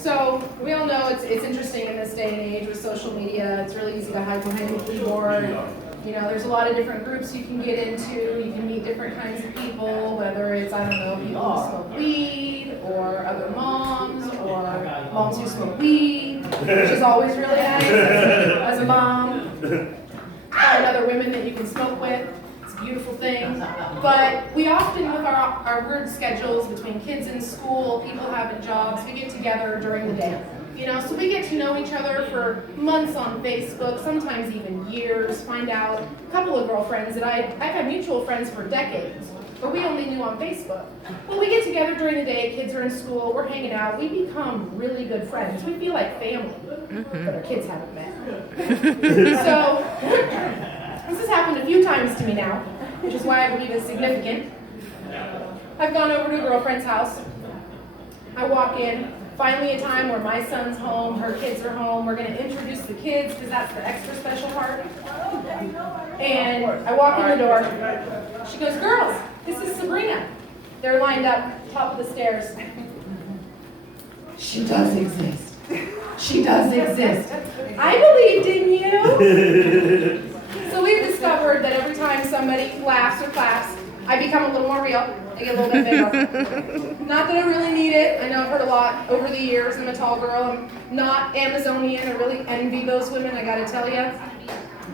So we all know it's interesting in this day and age with social media. It's really easy to hide behind the keyboard. You know, there's a lot of different groups you can get into. You can meet different kinds of people, whether it's, I don't know, people who smoke weed, or other moms, or moms who smoke weed, which is always really nice as a mom. And other women that you can smoke with. It's a beautiful thing. But we often, with our weird schedules between kids in school, people having jobs, we get together during the day. You know, so we get to know each other for months on Facebook, sometimes even years, find out a couple of girlfriends that I've had mutual friends for decades, but we only knew on Facebook. Well, we get together during the day, kids are in school, we're hanging out, we become really good friends. We feel like family, but our kids haven't met. So, this has happened a few times to me now, which is why I believe it's significant. I've gone over to a girlfriend's house, I walk in, finally a time where my son's home, her kids are home, we're going to introduce the kids because that's the extra special part. And I walk in the door, she goes, "Girls, this is Sabrina." They're lined up top of the stairs. She does exist. She does exist. I believed in you. So we've discovered that every time somebody laughs or claps, I become a little more real. I get a little bit bigger. Not that I really need it. I know I've heard a lot over the years. I'm a tall girl. I'm not Amazonian. I really envy those women, I gotta tell you.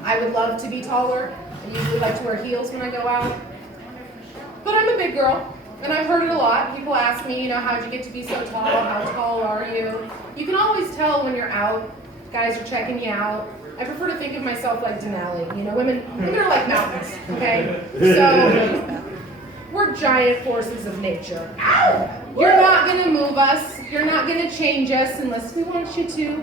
I would love to be taller. I usually like to wear heels when I go out. But I'm a big girl, and I've heard it a lot. People ask me, you know, how'd you get to be so tall? How tall are you? You can always tell when you're out. Guys are checking you out. I prefer to think of myself like Denali. You know, women are like mountains, okay? So, we're giant forces of nature. You're not going to move us. You're not going to change us unless we want you to.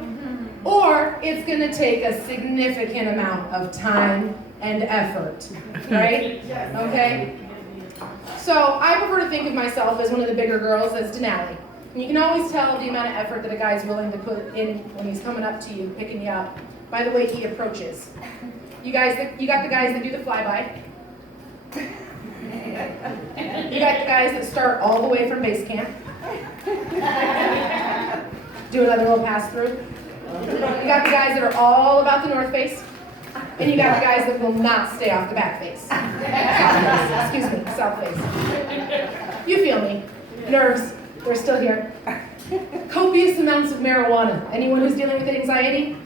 Or it's going to take a significant amount of time and effort, right? Okay? So I prefer to think of myself as one of the bigger girls, as Denali. And you can always tell the amount of effort that a guy's willing to put in when he's coming up to you, picking you up, by the way he approaches. You got the guys that do the flyby. You got the guys that start all the way from base camp. Do another little pass through. You got the guys that are all about the north face. And you got the guys that will not stay off the back face. Excuse me, south face. You feel me. Nerves, they're still here. Copious amounts of marijuana. Anyone who's dealing with anxiety?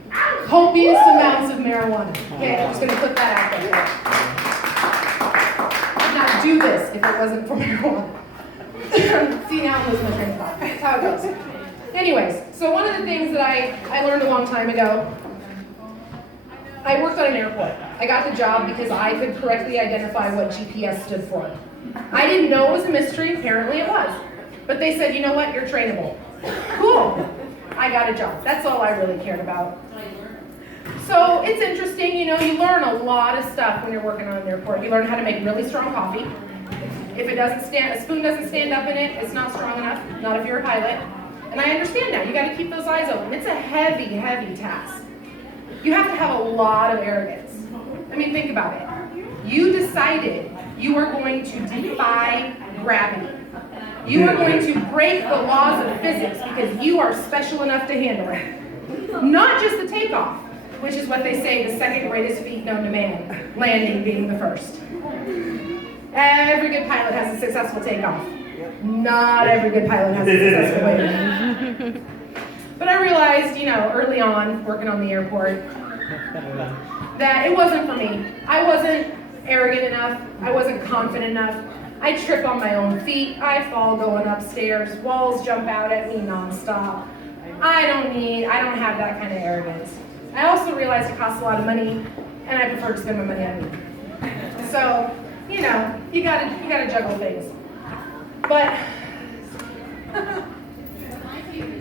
Copious amounts of marijuana. Okay, I'm just going to put that out there. I would not do this if it wasn't for marijuana. See, now I'm losing my train of thought. That's how it goes. Anyways, so one of the things that I learned a long time ago, I worked on an airport. I got the job because I could correctly identify what GPS stood for. I didn't know it was a mystery. Apparently it was. But they said, you know what, you're trainable. Cool. I got a job. That's all I really cared about. So it's interesting, you know, you learn a lot of stuff when you're working on an airport. You learn how to make really strong coffee. If a spoon doesn't stand up in it, it's not strong enough. Not if you're a pilot. And I understand that. You got to keep those eyes open. It's a heavy, heavy task. You have to have a lot of arrogance. I mean, think about it. You decided you are going to defy gravity. You are going to break the laws of physics because you are special enough to handle it. Not just the takeoff, which is what they say the second greatest feat known to man, landing being the first. Every good pilot has a successful takeoff. Not every good pilot has a successful landing. But I realized, you know, early on, working on the airport, that it wasn't for me. I wasn't arrogant enough. I wasn't confident enough. I trip on my own feet. I fall going upstairs. Walls jump out at me nonstop. I don't have that kind of arrogance. I also realized it costs a lot of money, and I prefer to spend my money on me. So, you know, you gotta juggle things. But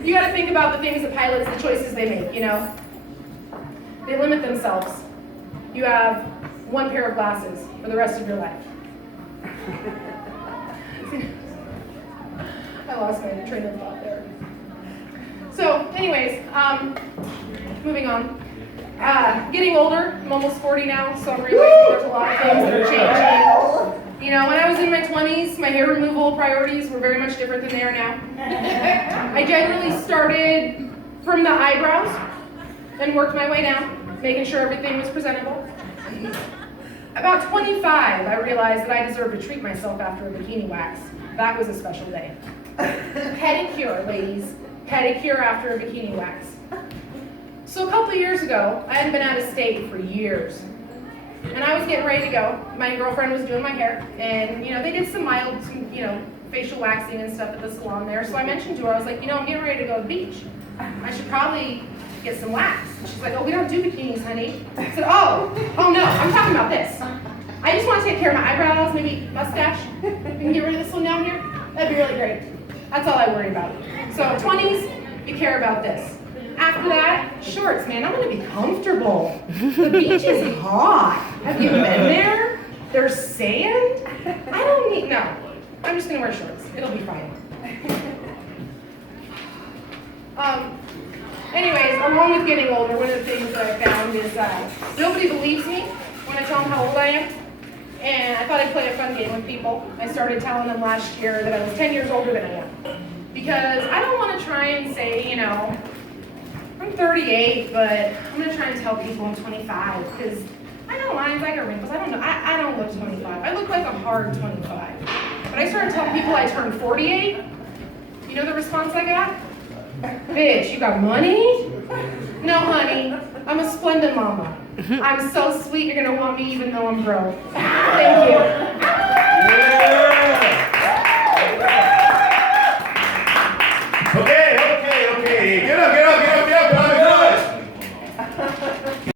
you gotta think about the things that pilots, the choices they make, you know. They limit themselves. You have one pair of glasses for the rest of your life. I lost my train of thought there. So, anyways, moving on. Getting older, I'm almost 40 now, so I'm realizing there's a lot of things that are changing. You know, when I was in my 20s, my hair removal priorities were very much different than they are now. I generally started from the eyebrows and worked my way down, making sure everything was presentable. About 25, I realized that I deserved to treat myself after a bikini wax. That was a special day. Pedicure, ladies. Pedicure after a bikini wax. So a couple of years ago, I hadn't been out of state for years. And I was getting ready to go. My girlfriend was doing my hair, and they did some mild, facial waxing and stuff at the salon there. So I mentioned to her, I was like, I'm getting ready to go to the beach. I should probably get some wax. And she's like, oh, we don't do bikinis, honey. I said, oh no, I'm talking about this. I just want to take care of my eyebrows, maybe mustache. We can get rid of this one down here. That'd be really great. That's all I worry about. So 20s, you care about this. After that, shorts, man, I'm gonna be comfortable. The beach is hot. Have you been there? There's sand? I don't need, no. I'm just gonna wear shorts. It'll be fine. Anyways, along with getting older, one of the things that I found is nobody believes me when I tell them how old I am. And I thought I'd play a fun game with people. I started telling them last year that I was 10 years older than I am. Because I don't want to try and say, I'm 38, but I'm going to try and tell people I'm 25. Because I know lines, I got wrinkles. I don't know. I don't look 25. I look like a hard 25. But I started telling people I turned 48. You know the response I got? Bitch, you got money? No, honey. I'm a splendid mama. I'm so sweet, you're going to want me even though I'm broke. Thank you.